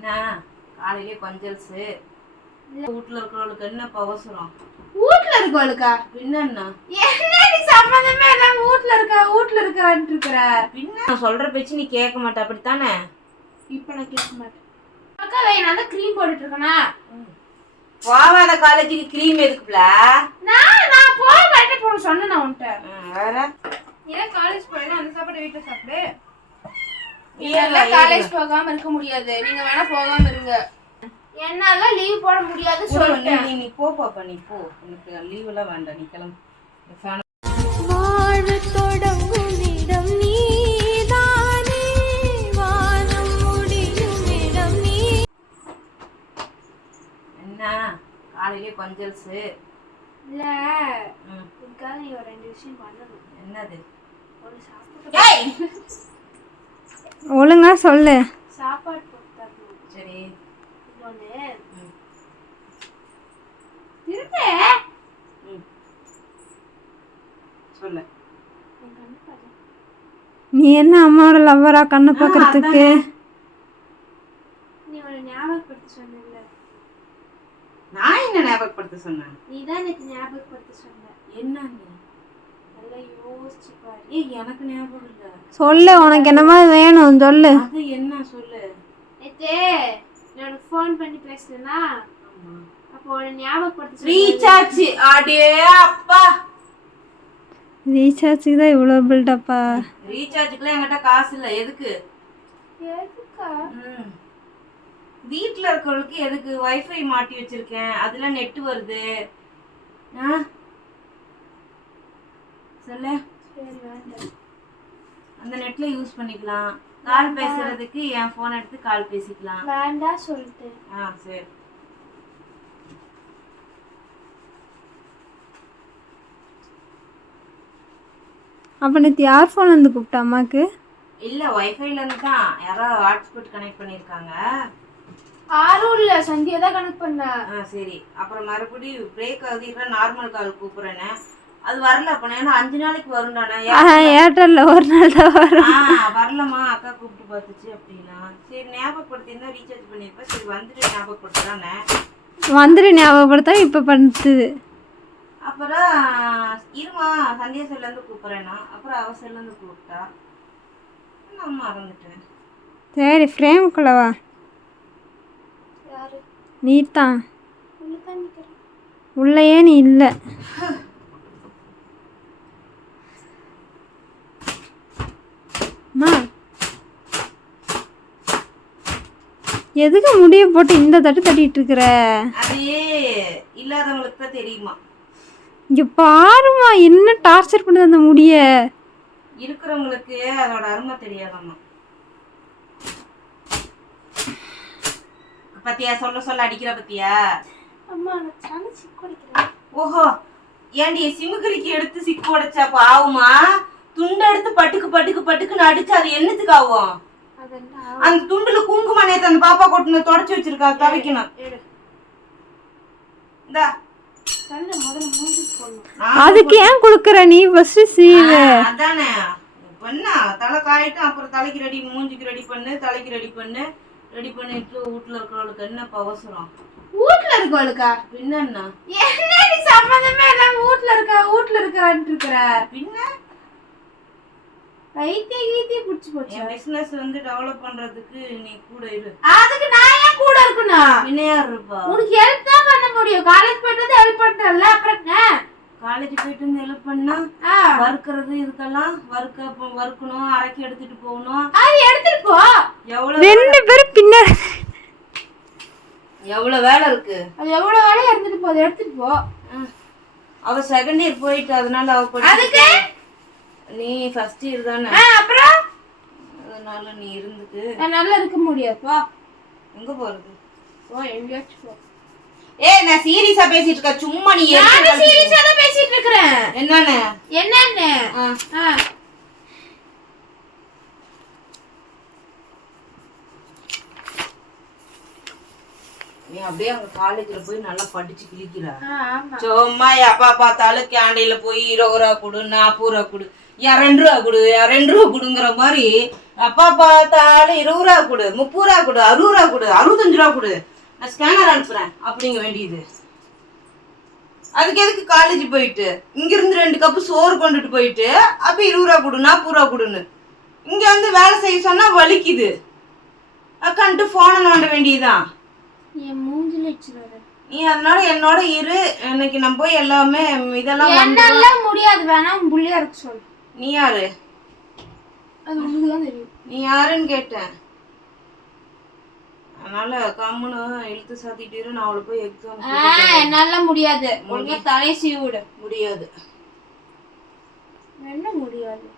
என்ன காலையிலே கொஞ்சல்ஸு வீட்டுல இருக்கிறவளுக்கு என்ன அவசரம்? வீட்டுல இருக்கவளுக்கா? பின்னா என்ன சம்பந்தமே இல்லாம வீட்டுல இருக்கான்ட்டு இருக்கிற? பின்ன நான் சொல்ற பேச்சு நீ கேட்க மாட்ட, அப்படித்தானே? இப்ப நான் கேட்க மாட்டேன். அக்கா நான் தான் க்ரீம் போட்டுட்டு இருக்கேனா? போவாத காலேஜுக்கு க்ரீம் எதுக்குல? நான் போக மாட்டேன் போன சொன்னேன் நான் உன்கிட்ட. வேற ஏன் காலேஜ் போறேன்னா அந்த சாப்பாடு வீட்டுல சாப்பிடு. நீங்க காலேஜ் போகாம இருக்க முடியாது, நீங்க வேணா போகாம இருங்க. என்னால லீவ் போட முடியாது சொல்லிட்டேன். நீ போ பாப்பா, நீ போ. எனக்கு லீவ் எல்லாம் வேண்டாம், நீ கிளம்பு. வாழ்வு தொடங்கும் இடம் நீதானே, வானம் முடியும் இடம் நீ. என்ன காலையிலே கொஞ்சல்ஸு? இல்ல இதுக்காக நீ ஒரு 2 விஷயம் பண்ணணும். என்னது? ஒரு சாப்பாடு ஒழுங்கா சொல்லு. சாப்பாடு போட்டு தரணும். சரி சொல்லு. நீ என்ன அம்மாவோட லவ்வரா கண்ணை பார்க்கறதுக்கு? நீ ஒரு ஞாபகப்படுத்த சொன்னல. நான் என்ன ஞாபகப்படுத்த சொன்னேன்? நீ தான் எனக்கு ஞாபகப்படுத்த சொன்ன. என்ன? நல்லா யோசிச்சு பாரு. எனக்கு ஞாபகம் இல்ல. சொல்லு, உனக்கு என்னமா வேணும் சொல்லு. அது என்ன சொல்லு. நேத்து நான் ஃபோன் பண்ணி பேசுனேனா? ஆமா. அப்போ ஒரு ஞாபகப்படுத்த ரீசார்ஜ். அடே அப்பா, ரீசார்ஜுக்கு தான் இவ்வளோ பில்டப்பா? ரீசார்ஜுக்குலாம் என்கிட்ட காசு இல்லை. எதுக்கு? வீட்டில் இருக்கிறவங்களுக்கு எதுக்கு? வைஃபை மாட்டி வச்சிருக்கேன், அதுல நெட் வருது. சொல்லு. அந்த நெட்ல யூஸ் பண்ணிக்கலாம். கால் பேசுறதுக்கு என் போன் எடுத்து கால் பேசிக்கலாம். வேண்டாம் சொல்லிட்டு. சரி. அப்போ நேற்று யார் ஃபோன் வந்து கூப்பிட்டா அம்மாவுக்கு? இல்லை, வைஃபைல இருந்து தான் யாரோ ஹாட்ஸ்பாட் கனெக்ட் பண்ணியிருக்காங்க. யாரும் இல்லை, சந்தியா தான் கனெக்ட் பண்ணா. சரி. அப்புறம் மறுபடியும் பிரேக் ஆகுது, நார்மல் கால் கூப்பிட்றேன்னு அது வரல. அப்போ ஏன்னா 5 நாளைக்கு வரும்டானே. ஏர்டெல்ல ஒரு நாள் தான் வரும். வரலம்மா, அக்கா கூப்பிட்டு பார்த்துச்சு அப்படின்னா. சரி ஞாபகப்படுத்திருந்தா ரீசார்ஜ் பண்ணியிருப்பேன். சரி வந்துட்டு ஞாபகப்படுத்துறானே. வந்துட்டு ஞாபகப்படுத்தா இப்போ பண்ணுது. அப்புறம் இருமா சந்தியா செல்லேருந்து கூப்பிட்றேன்னா, அப்புறம் அவ செல்லேருந்து கூப்பிட்டா, நான் மறந்துட்டேன். சரி ஃப்ரேம்குள்ள வா. நீ தான் உள்ளேயே நீ இல்லை. அம்மா எதுக்கு முடிய போட்டு இந்த தட்டு தட்டிட்டு இருக்கிற? அது இல்லாதவங்களுக்கு தான் தெரியுமா. இங்க பாருமா என்ன டார்ச்சர் பண்ணுது அந்த முடிய. இருக்கிறவங்களுக்கு அதோட அருமை தெரியாதம்மா. பத்தியா சொல்ல சொல்ல அடிக்கிற பத்தியா? அம்மா நான் சிக்கு அடிக்கிறேன். ஓஹோ, ஏண்டி சிமுகரிக்கு எடுத்து சிக்கு உடைச்சா பாவுமா? துண்டு எடுத்து பட்டுக்கு பட்டுக்கு பட்டுக்குன்னு அடிச்சு அது என்னத்துக்கு ஆகும்? அந்த துண்டுல குங்கும நேத்து அந்த பாப்பா கொட்டுன தொடச்சு வச்சிருக்கா, துவைக்கணும். இந்தா அதுக்கு ஏன் குடுக்குற நீ? ஃபர்ஸ்ட் சீவ. அதானே பண்ணா தலை காயிட்டு அப்புறம் தலைக்கு ரெடி, மூஞ்சிக்கு ரெடி பண்ணு, தலைக்கு ரெடி பண்ணு. ரெடி பண்ணிட்டு வீட்டுல இருக்கிறவளுக்கு என்ன அவசரம்? வீட்டுல இருக்கவளுக்கா? பின்ன என்ன சம்பந்தமே இல்லாம வீட்டுல இருக்கான்ட்டு இருக்கிற? பின்ன கைத்தே புடிச்சு போச்சு. என் பிசினஸ் வந்து டெவலப் பண்றதுக்கு நீ கூட இரு. அதுக்கு நான் ஏன் கூட இருக்கணும்? பின்ன யார் இருப்பா? உனக்கு ஹெல்ப் தான் பண்ண முடியும். காலேஜ் போயிட்டு வந்து ஹெல்ப் பண்றல. அப்புறம் என்ன? காலேஜ் போயிட்டு வந்து ஹெல்ப் பண்ணா வறுக்கிறது இதுக்கெல்லாம் வறுக்கணும், அரைக்கி எடுத்துட்டு போகணும். அது எடுத்துட்டு போ. எவ்வளவு 2 பேரும் பின்னாடி எவ்வளவு வேலை இருக்கு. அது எவ்வளவு வேலையா எடுத்துட்டு போ, எடுத்துட்டு போ. அவ செகண்ட் இயர் போயிட்டு, அதனால அவ அதுக்கு நீ ஃபர்ஸ்ட் இயர் தானே. அப்புறம் அதனால நீ இருந்துக்கு நல்லா இருக்க முடியாதுப்பா. எங்க போறது? போ எங்கயாச்சும் போ. நான் சீரியஸா பேசிட்டு இருக்க, சும்மா நீ. நான் சீரியஸா தான் பேசிட்டு இருக்கேன். என்னன்னு நீ அப்படியே அங்க காலேஜ்ல போய் நல்லா படிச்சு கிழிக்கிற. சும்மா எப்பா பார்த்தாலும் கேண்டையில போய் 20 ரூபா கொடு, 40 ரூபா கொடு. என் 2 ரூபா கொடு, என் 2 ரூபா கொடுங்கிற மாதிரி அப்பா பார்த்தாலும் 20 ரூபா கொடு, 30 ரூபா கொடு, 60 ரூபா கொடு, 65 ரூபா கொடு, நான் ஸ்கேனர் அனுப்புறேன் அப்படிங்க வேண்டியது. அதுக்கு எதுக்கு காலேஜ் போயிட்டு இங்கிருந்து 2 கப்பு சோறு கொண்டுட்டு போயிட்டு அப்ப 20 ரூபா கொடு, 40 ரூபா கொடுன்னு இங்க வந்து வேலை செய்ய சொன்னா வலிக்குது. அக்கான்ட்டு போனை நோண்ட வேண்டியதுதான். என் மூஞ்சில வச்சிருவாரு. நீ அதனால என்னோட இரு, இன்னைக்கு நான் போய் எல்லாமே இதெல்லாம் என்னால முடியாது, வேணா புள்ளியா இருக்கு சொல்லு. நீ யாரு? அது உங்களுக்கு தான் தெரியும். நீ யாருன்னு கேட்டேன். அதனால கம்முன்னு இழுத்து சாத்திட்டு நான் அவளை போய் எக்ஸாம். என்னால முடியாது, ஒழுங்கா தலை சீவி விடு. முடியாது. என்ன முடியாது?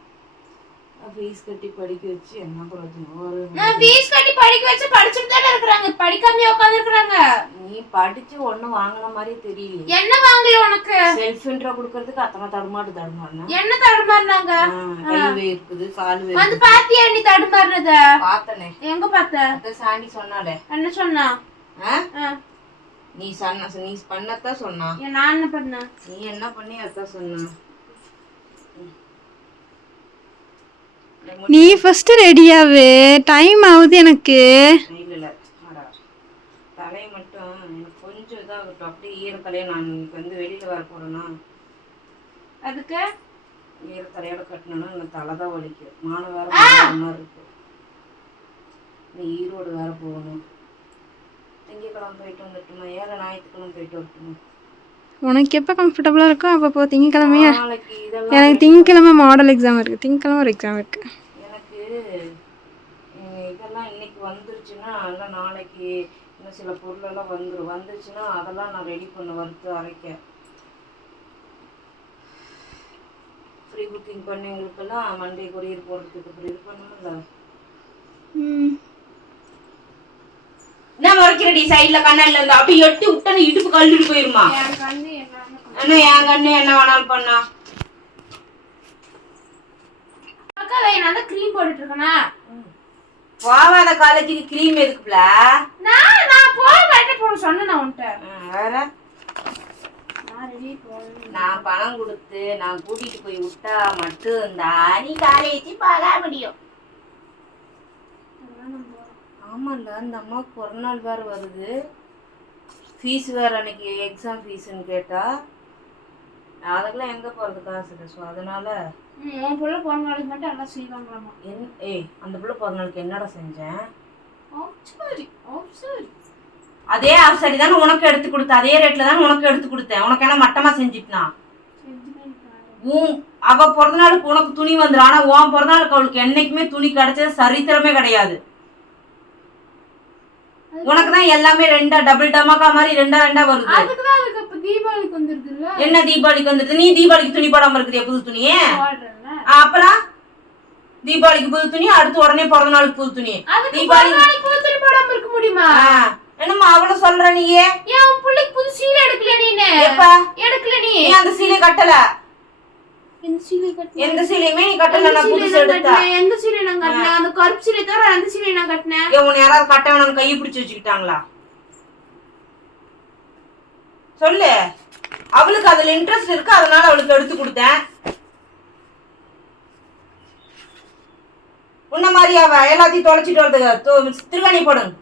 ஃபீஸ் கட்டி படிக்க வச்சு என்ன பிரயோஜனம்? நான் ஃபீஸ் கட்டி படிக்க வச்சு படிச்சுட்டு தானே இருக்காங்க, படிக்காமயே உட்கார்ந்து இருக்காங்க. நீ படிச்சு ஒண்ணும் வாங்கின மாதிரி தெரியல. என்ன வாங்கல உனக்கு? செல்ஃப் இன்ட்ரோ கொடுக்கிறதுக்கு அத்தனை தடுமாறுனா என்ன தடுமாறுனாங்க? கைவே இருக்குது, கால்வே வந்து பாத்தியா நீ தடுமாறுனத? பார்த்தனே. எங்க பார்த்த? அத சாண்டி சொன்னாலே. என்ன சொன்னா? நீ பண்ணத்தான் சொன்னா. நான் என்ன பண்ண? நீ என்ன பண்ணி அதான் சொன்ன. நீ ஃபர்ஸ்ட் ரெடியாவே, டைம் ஆகுது எனக்கு. இல்ல தலையை மட்டும் எனக்கு கொஞ்சம் இதாகட்டும், அப்படியே ஈரத்தலையை நான் வந்து வெளியில வர போறேன்னா அதுக்கு ஈரத்தலையோட கட்டணும்னா எனக்கு தலை தான் வலிக்கும். மானம் வேற மாதிரி இருக்கு. நீ ஈரோடு வேற போகணும். திங்கக்கிழமை போயிட்டு வந்துட்டுமா, ஏழை ஞாயிற்றுக்கிழமை போயிட்டு வரட்டுமா? உனக்கு எப்போ கம்ஃபர்டபுளாக இருக்கோ அப்போ போ. திங்கக்கிழமையா? நாளைக்கு இதெல்லாம் எனக்கு திங்கக்கிழமை மாடல் எக்ஸாம் இருக்குது. திங்கக்கிழமை ஒரு எக்ஸாம் இருக்குது எனக்கு. இதெல்லாம் இன்னைக்கு வந்துருச்சுன்னா இல்லை நாளைக்கு இன்னும் சில பொருளெல்லாம் வந்துருச்சுன்னா அதெல்லாம் நான் ரெடி பண்ண வறுத்து அரைக்க. ஃப்ரீ புக்கிங் பண்ணவங்களுக்கெல்லாம் மண்டே கொரியர் போடுறதுக்கு ஃப்ரீ பண்ணணும்ல. என்ன மறைக்கிறடி சைட்ல கண்ணாடில இருந்து அப்படி எட்டி விட்டா இடுப்பு கழுவிட்டு போயிருமா? என்ன என் கண்ணு என்ன வேணாலும் பண்ணா? அக்கா நான் தான் க்ரீம் போட்டுட்டு இருக்கேனா? வாவாத காலேஜுக்கு க்ரீம் எதுக்குப்ல? நான் போய் பைட்ட போட சொன்னேன் நான் உன்கிட்ட. வேற நான் ரெடி போறேன். நான் பணம் கொடுத்து நான் கூட்டிட்டு போய் விட்டா மட்டும் தான் நீ காலேஜ் போக முடியும். ஆமாம்ல, அந்த அம்மாவுக்கு ஒரு நாள் வேற வருது. ஃபீஸ் வேற அன்னைக்கு எக்ஸாம் ஃபீஸ்ன்னு கேட்டா அதுக்கெல்லாம் எங்க போறது காசு? ஸோ அதனால உன் பிள்ளை போன நாளைக்கு மட்டும் எல்லாம் செய்வாங்களாமா. அந்த பிள்ளை போற நாளைக்கு என்னடா செஞ்சேன்? சரி சரி, அதே சரி தானே உனக்கு எடுத்து கொடுத்த, அதே ரேட்ல தானே உனக்கு எடுத்து கொடுத்தேன். உனக்கு என்ன மட்டமா செஞ்சிட்டா? அவ பிறந்த நாளுக்கு உனக்கு துணி வந்துடும். ஆனா உன் பிறந்த நாளுக்கு அவளுக்கு என்னைக்குமே துணி கிடைச்சது சரித்திரமே கிடையாது. உனக்கு தான் எல்லாமே ரெண்டா டபுள் டமாக்கா மாதிரி ரெண்டா வருது. அதுக்கு தான் அதுக்கு இப்ப தீபாவளிக்கு வந்துருதுல்ல. என்ன தீபாவளிக்கு வந்துருது? நீ தீபாவளிக்கு துணி போடாம இருக்குறியா புது துணி? அப்புறம் தீபாவளிக்கு புது துணி, அடுத்து உடனே பிறந்த நாளுக்கு புது துணி. தீபாவளிக்கு புது துணி போடாம இருக்க முடியுமா? என்னம்மா அவ்வளவு சொல்ற நீ? ஏன் உன் பிள்ளைக்கு புது சீலை எடுக்கல? நீ எப்ப எடுக்கல? நீ அந்த சீலை கட்டல. எந்த சீலையுமே நீ கட்டல. நான் புதுசு எடுத்தேன். எந்த சீலை நான் கட்டினேன்? அந்த கருப்பு சீலை தவிர அந்த சீலை நான் கட்டினேன். உன்னை யாராவது கட்டவன கையை பிடிச்சு வச்சுக்கிட்டாங்களா? சொல்லு. அவளுக்கு அதுல இன்ட்ரெஸ்ட் இருக்கு, அதனால அவளுக்கு எடுத்து கொடுத்தேன். உன்ன மாதிரி அவ எல்லாத்தையும் தொலைச்சிட்டு வரதுக்கு திருவாணி போடுங்க.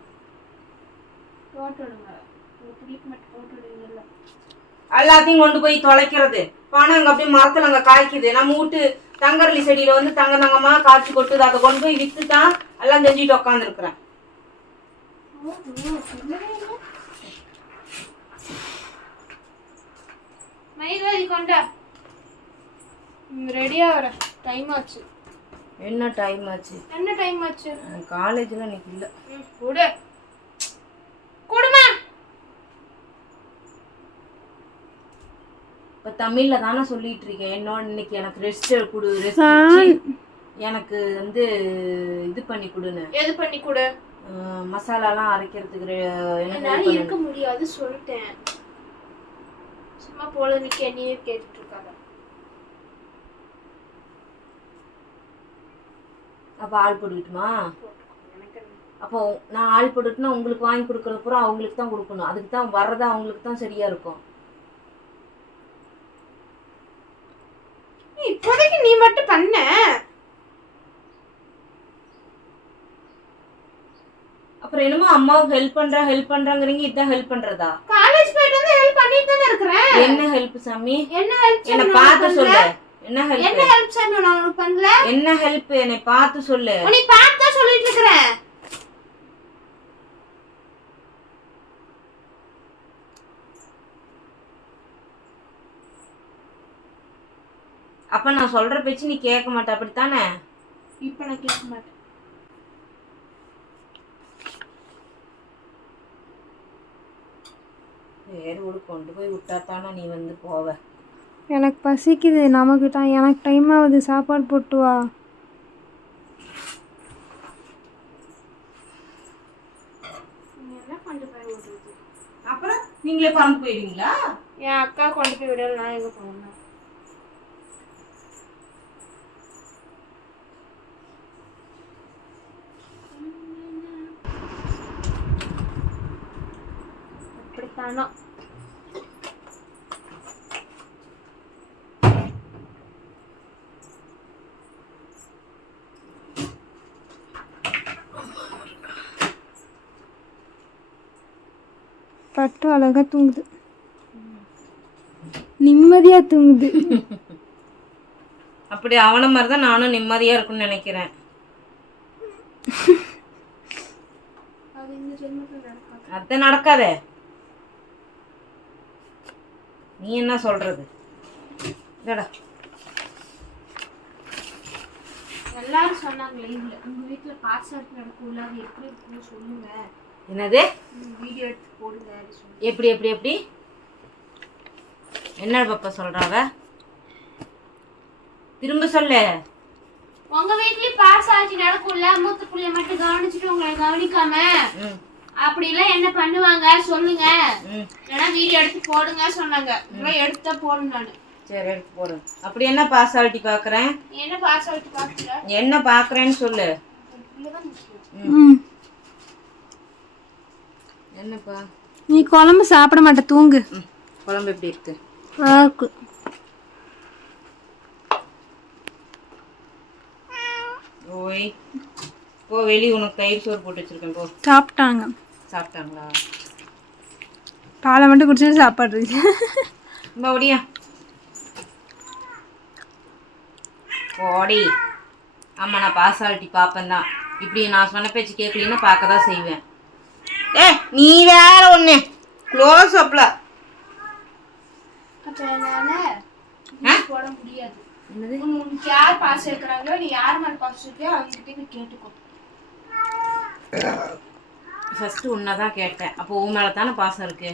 எல்லாத்தையும் கொண்டு போய் தொலைக்கிறது. பணம் அங்க அப்படியே மரத்துல அங்க காய்க்குது. நம்ம வீட்டு தங்கரளி செடியில வந்து தங்கமா காய்ச்சி கொட்டுது. அதை கொண்டு போய் வித்துதான் எல்லாம் செஞ்சுட்டு உட்காந்து இருக்கிறேன். ரெடியா வர டைம் ஆச்சு. என்ன டைம் ஆச்சு? என்ன டைம் ஆச்சு? காலேஜ்ல இன்னைக்கு இல்ல. குடு குடுமா. இப்ப தமிழ்ல தானே சொல்லிட்டு இருக்கேன். என்னோட இன்னைக்கு எனக்கு ரெஸ்ட் கொடு, எனக்கு வந்து இது பண்ணி கொடுன்னு. எது பண்ணி கொடு? மசாலாலாம் அரைக்கிறதுக்கு என்னால இருக்க முடியாது சொல்லிட்டேன். சும்மா போல நிக்க என்னையே கேட்டுட்டு இருக்காத. அப்ப ஆள் போட்டுக்கிட்டுமா? அப்போ நான் ஆள் போட்டுட்டுனா உங்களுக்கு வாங்கி கொடுக்கறது பூரா அவங்களுக்கு தான் கொடுக்கணும். அதுக்கு தான் வர்றது அவங்களுக்கு தான் சரியா இருக்கும். இப்போதைக்கு நீ மட்டும் பண்ண. அப்புறம் என்னமோ அம்மாவுக்கு ஹெல்ப் பண்றாங்கறீங்க, இதான் ஹெல்ப் பண்றதா? காலேஜ் போயிட்டு வந்து ஹெல்ப் பண்ணிட்டு தானே இருக்கறேன். என்ன ஹெல்ப் சாமி? என்ன ஹெல்ப்? என்ன பார்த்து சொல்லு. என்ன ஹெல்ப்? என்ன ஹெல்ப் சாமி நான் உனக்கு பண்ணல? என்ன ஹெல்ப்? என்னை பார்த்து சொல்லு. நீ பார்த்தா சொல்லிட்டு இருக்கறேன். அப்ப நான் சொல்ற பேச்சு நீ கேட்க மாட்ட, அப்படித்தானே? இப்ப நான் கேட்க மாட்டேன். வேறு ஒரு கொண்டு போய் விட்டா தானே நீ வந்து போவ. எனக்கு பசிக்குது, எனக்கு டைம் ஆகுது, சாப்பாடு போட்டு வா. என்ன கொண்டு போய் விடுறது? அப்புறம் நீங்களே பறந்து போயிடுவீங்களா? என் அக்கா கொண்டு போய் விடல, நான் எங்க போகணும்? அப்படித்தானா? பட்டு அழகா தூங்குது, நிம்மதியா தூங்குது. அப்படி அவன மாதிரிதான் நானும் நிம்மதியா இருக்கும்னு நினைக்கிறேன். அது நடக்காதே. நீ என்ன சொல்றது? எல்லாரும் சொன்னாங்களே இல்ல உங்க வீட்டுல பாஸ்வேர்ட் நடக்கும்ல, அது எப்படி இருக்குன்னு சொல்லுங்க. என்னது? வீடியோ எடுத்து போடுங்க. எப்படி எப்படி எப்படி என்ன பாப்பா சொல்றாங்க? திரும்ப சொல்லு. உங்க வீட்லயும் பாஸ் ஆச்சு நடக்கும்ல, மூத்த புள்ளைய மட்டும் கவனிச்சுட்டு உங்களை கவனிக்காம அப்படி எல்லாம் என்ன பண்ணுவாங்க சொல்லுங்க. ஏன்னா வீடியோ எடுத்து போடுங்க சொன்னாங்க. எடுத்தா போடும் நானு. சரி எடுத்து போடு. அப்படி என்ன பார்சாலிட்டி பாக்குறேன்? என்ன பார்சாலிட்டி பாக்குற? என்ன பாக்குறேன்னு சொல்லு. என்னப்பா? நீ குழம்பு சாப்பிட மாட்ட, தூங்கு. குழம்பு எப்படி இருக்கு? ஓய் போ வெளி, உனக்கு தயிர் சோறு போட்டு வச்சிருக்கேன் போ. சாப்பிட்டாங்க. சாப்பிட்டாங்களா? பாலை மட்டும் குடிச்சிட்டு சாப்பாடு ஓடியா ஓடி. ஆமா நான் பார்சாலிட்டி பார்ப்பேன் தான். இப்படி நான் சொன்ன பேச்சு கேட்கலன்னா பார்க்க தான் செய்வேன். நீ வேற ஒண்ணு க்ளோஸ் அப்ல போட முடியாது. உனக்கு யார் பாஸ் எடுக்கிறாங்களோ, நீ யார் மேல பாஸ் இருக்கியோ அவங்ககிட்ட நீ கேட்டுக்கோ. ஃபர்ஸ்ட் உன்னதான் கேட்டேன். அப்போ உன் மேல தானே பாசம் இருக்கு.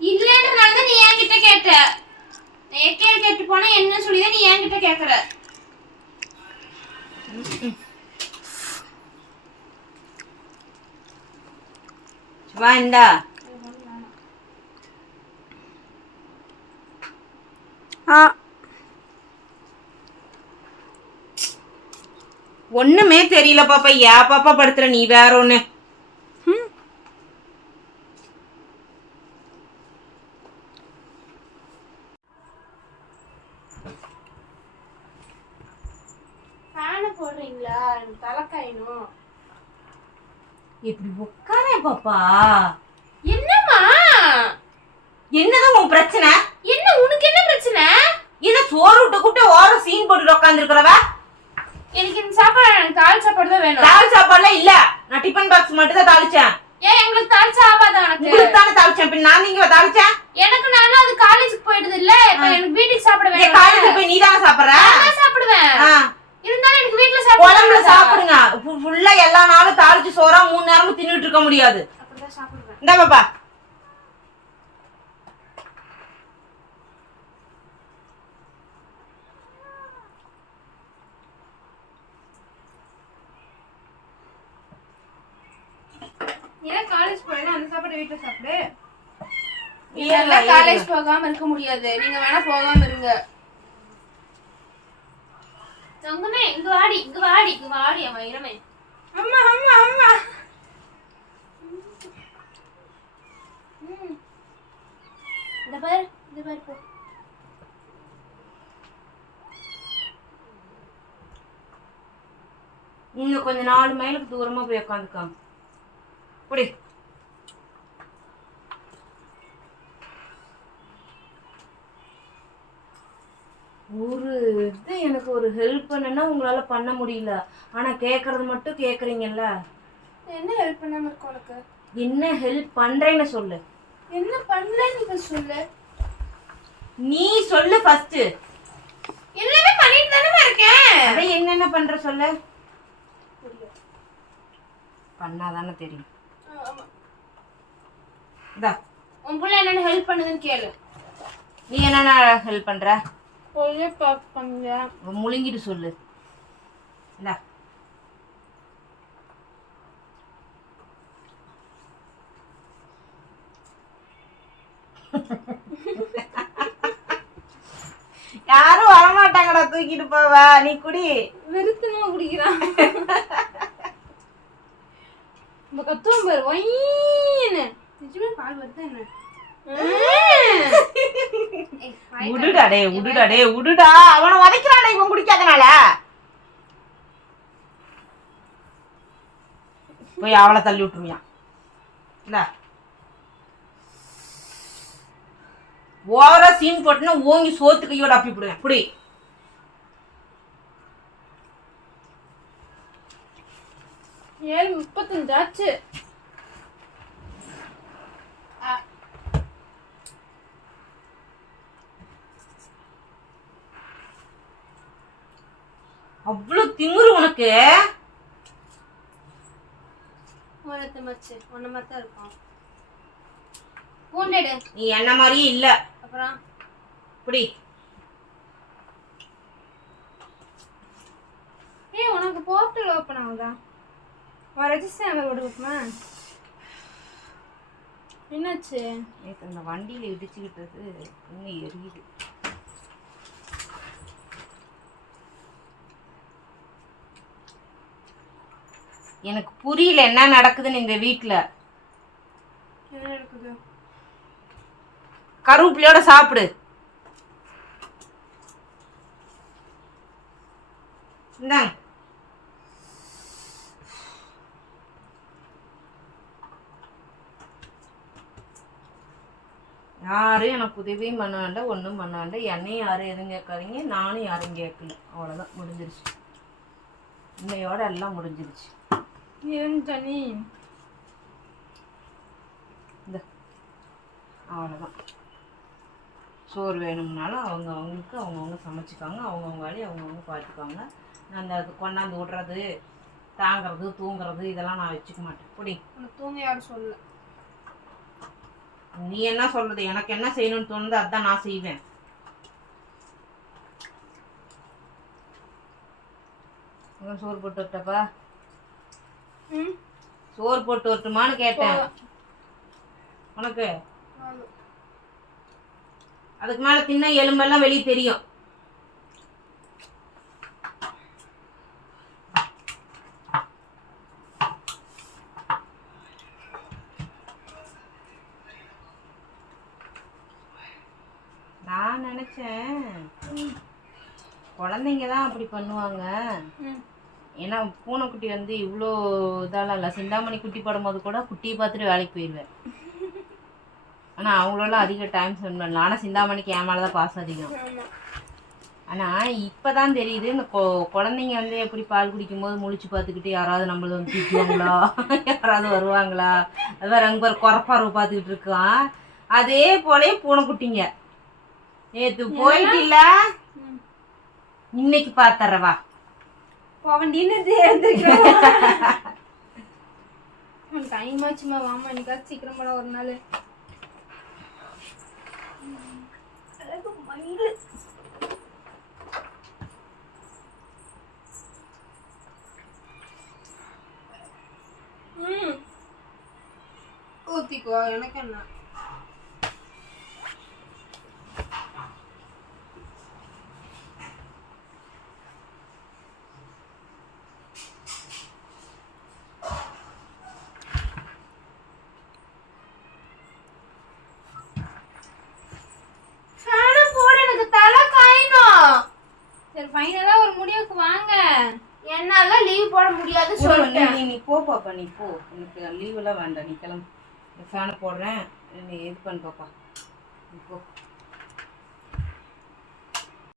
இல்லன்றனால நீ என்கிட்ட கேட்ட. நான் கேட்டு போனா என்ன சொல்லிதான் நீ என்கிட்ட கேக்குற. வா இந்தா. ஒண்ணுமே தெரியல பாப்பா. யா பாப்பா படுத்துற நீ வேற ஒண்ணு. ஃபேன் போடுறீங்களா? தலைக்காயணும். இப்படி உட்காரே பாப்பா. என்னம்மா? என்னதான் உன் பிரச்சனை? என்ன உனக்கு என்ன பிரச்சனை? என்ன சோறு விட்டு கூப்பிட்டு ஓரம் சீன் போட்டு உட்காந்துருக்கிறவ? எனக்கு இந்த சாப்பாடு, எனக்கு தால் சாப்பாடு தான் வேணும். தால் சாப்பாடுலாம் இல்ல. நான் டிபன் பாக்ஸ் மட்டும் தான் தாளிச்சேன். ஏன் எங்களுக்கு தால் சாப்பாடு உனக்கு? உங்களுக்கு தானே தாளிச்சேன். பின் நான் நீங்க தாளிச்சேன். எனக்கு நானும் அது காலேஜுக்கு போயிடுது இல்ல. இப்ப எனக்கு வீட்டுக்கு சாப்பிட வேணும். காலேஜுக்கு போய் நீ தானே சாப்பிடுற? நான் சாப்பிடுவேன். இருந்தாலும் எனக்கு வீட்ல குழம்புல சாப்பிடுங்க. ஃபுல்லா எல்லா நாளும் தாளிச்சு சோறா 3 நேரமும் தின்னுட்டு இருக்க முடியாது. அப்படிதான் சாப்பிடுவேன். இந்தா பாப்பா. ஏன் காலேஜ் போறேன்னா அந்த சாப்பாடு வீட்ல சாப்பிடு. இல்ல காலேஜ் போகாம இருக்க முடியாது. நீங்க வேணா போகாம இருங்க. தங்கமே இங்க வாடி, இங்க வாடி, இங்க வாடி அம்மா இரமே. அம்மா அம்மா அம்மா. இந்த பாரு போ. கொஞ்சம் 4 மைலுக்கு தூரமா போய் உட்காந்துக்காங்க. புடி. ஒரு இது எனக்கு ஒரு ஹெல்ப் பண்ணுன்னா உங்களால பண்ண முடியல. ஆனா கேக்குறது மட்டும் கேக்குறீங்கல்ல. என்ன ஹெல்ப் பண்ணாம இருக்க உனக்கு? என்ன ஹெல்ப் பண்றேன்னு சொல்லு. என்ன பண்ணலன்னு நீ சொல்லு. நீ சொல்லு ஃபர்ஸ்ட். எல்லாமே பண்ணிட்டு தானே இருக்கேன். அத என்னென்ன பண்ற சொல்லு. பண்ணாதானே தெரியும். ஆமா. இந்தா உன் புள்ள என்னென்ன ஹெல்ப் பண்ணுதுன்னு கேளு. நீ என்னென்ன ஹெல்ப் பண்ற? ஒரே பாக் பண்ணல. முழுங்கிட்டு சொல்லு. இந்தா யாரும் வரமாட்டாங்கடா தூக்கிட்டு போவ. நீ குடி. வெறுத்துமா குடிக்கிறான். நம்ம கத்துவோம் பாரு. ஒய்ன்னு நிஜமே பால் வருது என்ன? உடுடா டே உடுடா டே உடுடா. அவனை உதைக்கிறானே இவன் குடிக்காதனால. போய் அவளை தள்ளி விட்டுருவியான். இல்ல ஓவரா சீன் போட்டுன்னா ஓங்கி சோத்து கையோட அப்பி விடுவேன். புடி. ஏழு 35 ஆச்சு. அவ்வளவு திமிரு உனக்கு. உனக்கு மச்சு உன்ன மாதிரி தான் இருக்கும். பூண்டெடு. நீ என்ன மாதிரியே இல்ல. அப்புறம் புடி. ஏய் உனக்கு போர்ட்டல் ஓப்பன் ஆகுதா? ரெஜிஸ்டர் நம்பர் கொடுக்குமா? என்னாச்சு? நேற்று அந்த வண்டியில் இடிச்சுக்கிட்டது இன்னும் எரியுது. எனக்கு புரியல என்ன நடக்குதுன்னு இந்த வீட்டில். என்ன நடக்குது? கருவேப்பிலையோட சாப்பிடு. இந்தாங்க. யாரும் எனக்கு உதவியும் பண்ண வேண்டாம், ஒன்றும் பண்ண வேண்டாம். என்னையும் யாரும் எதுவும் கேட்காதீங்க, நானும் யாரும் கேட்கல. அவ்வளோதான், முடிஞ்சிருச்சு. இன்னையோட எல்லாம் முடிஞ்சிருச்சு. தண்ணி இந்த அவ்வளோதான். சோறு வேணும்னாலும் அவங்கவுங்க சமைச்சிக்காங்க. அவங்கவுங்க வேலையை அவங்கவுங்க பார்த்துக்காங்க. நான் அந்த கொண்டாந்து விடுறது, தாங்கிறது, தூங்குறது இதெல்லாம் நான் வச்சுக்க மாட்டேன். புடி. உனக்கு தூங்க யாரும் சொல்லல. நீ என்ன சொல்றது? எனக்கு என்ன செய்யணும்னு தோணுது அதான் நான் செய்வேன். சோறு போட்டு வரட்டப்பா? சோறு போட்டு வரட்டுமான்னு கேட்டேன் உனக்கு. அதுக்கு மேல தின்ன எலும்பெல்லாம் வெளியே தெரியும். நான் நினைச்சேன் குழந்தைங்க தான் அப்படி பண்ணுவாங்க. ஏன்னா பூனைக்குட்டி வந்து இவ்வளோ இதெல்லாம் இல்லை. சிந்தாமணி குட்டி போடும்போது கூட குட்டியை பார்த்துட்டு வேலைக்கு போயிடுவேன். ஆனால் அவங்களெல்லாம் அதிக டைம் ஸ்பெண்ட் பண்ணலாம். ஆனால் சிந்தாமணிக்கு என் மேலே தான் பாசம் அதிகம். ஆனால் இப்போ தான் தெரியுது இந்த குழந்தைங்க வந்து எப்படி பால் குடிக்கும்போது முழிச்சு பார்த்துக்கிட்டு யாராவது நம்மள வந்து திட்டுவாங்களா, யாராவது வருவாங்களா, அது வேறு அங்கே ஒரு குறப்பார்வை பார்த்துக்கிட்டு இருக்கான். அதே போலே பூனைக்குட்டிங்க. நேற்று போயிட்டு இல்ல, இன்னைக்கு பார்த்துறவா போவண்டின்னு டைம் ஆச்சுமா. வாமா இன்னைக்காச்சும் சீக்கிரம் போல ஒரு நாள். ஊத்திக்கோ, எனக்கு என்ன. சரி ஃபைனலாக ஒரு முடிவுக்கு வாங்க. என்னால லீவ் போட முடியாது. முடியாது கூட சொல்லிட்டேன். நீ போ பாப்பா, நீ போ. எனக்கு லீவ் எல்லாம் வேண்டாம், நீ கிளம்பு. ஃபேனை போடுறேன், நீ இது பண்ணு பாப்பா, நீ போ.